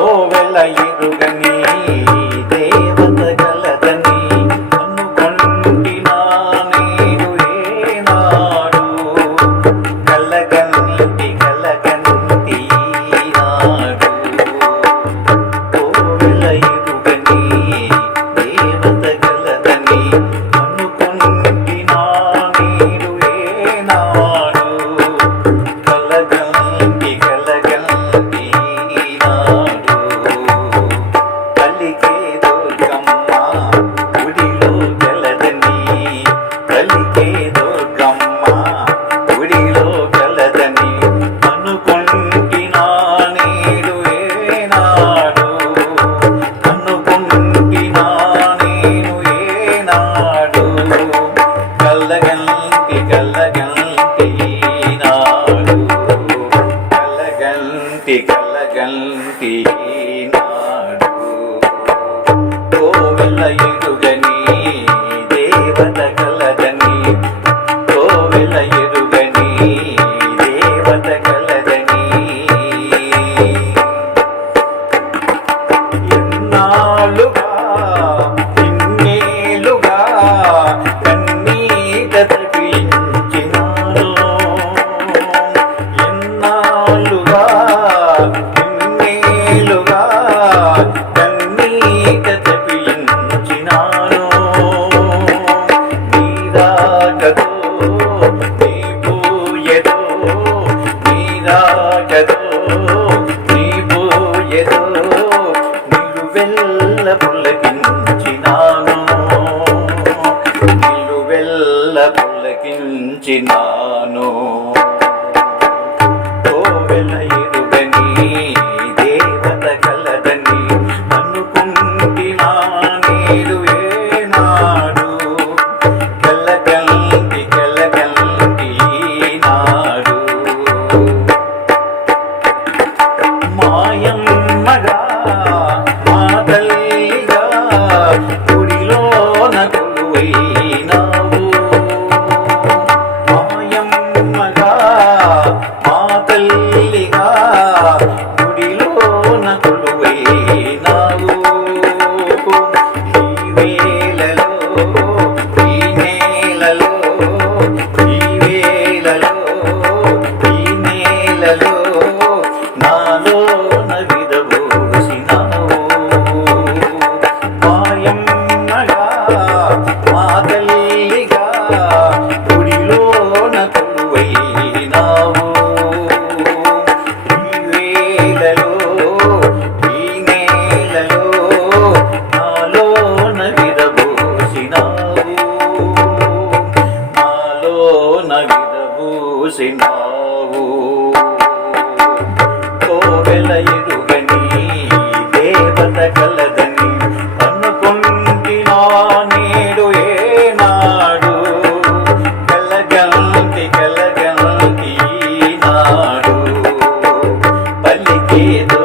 కోవెల ఎరుగని పలికే దుర్గమ్మ గుడిలో గలదని అనుకుంటినా నేడు ఏనాడు. అనుకుంటినా నేను ఏనాడు. కల్లగంటి కల్లగంటి నాడు కల్లగంటి కల్లగంటి నాడు కోవెల ఎరుగని దేవత కలదని కోవెల ఎరుగని దేవత కలదని ఎన్నాళ్ళుగా ఇన్నేళ్ళుగా కన్నీట తప్పించినాను ఇన్నేళ్ళుగా నిలువెల్ల పులకించినాను కోవెల ఎరుగని దేవత కలదని అనుకుంటినా నేడు ఏనాడు కలగంటి నాడు Oh. Yeah.